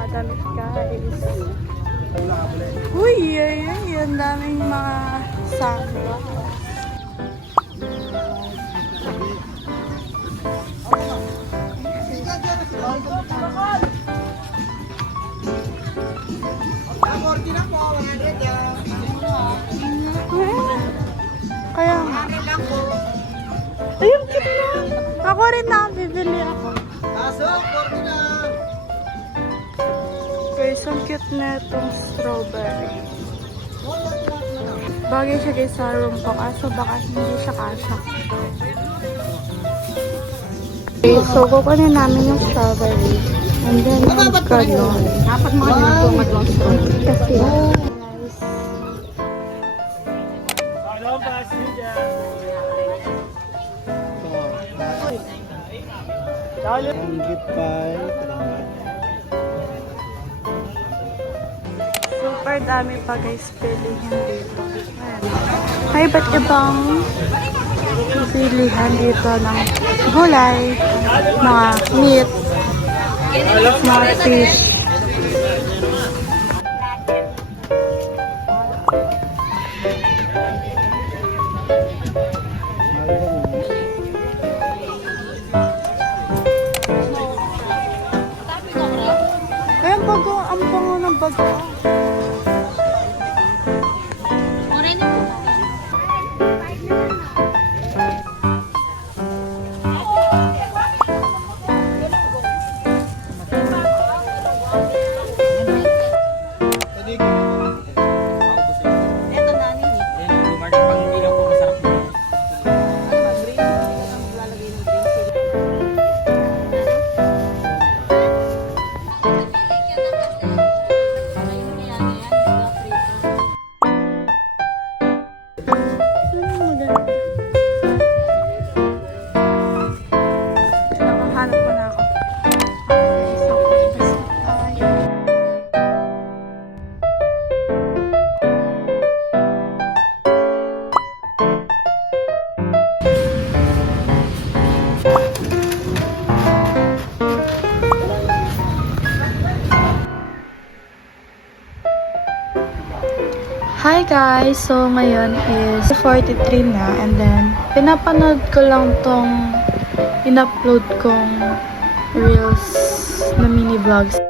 mga damit, guys. Uy, ang daming mga sandals. Kaya nga. Ayun, cute na. Ako rin na, bibili ako. Guys, ang cute na itong strawberry. Bagay siya guys sa room ko, kaso baka hindi siya kasha. Okay, so kukunin namin yung strawberry. And then, yung ganon. Dapat mga dinatungad lang strawberry. Kasi, super dami pa guys pilihan dito. Ayan. May iba't ibang pilihan dito ng gulay, mga meat, mga fish. Ayan, bago, ang bango ng bago. Hi guys! So ngayon is 43 na and then pinapanood ko lang tong in-upload kong reels na mini vlogs.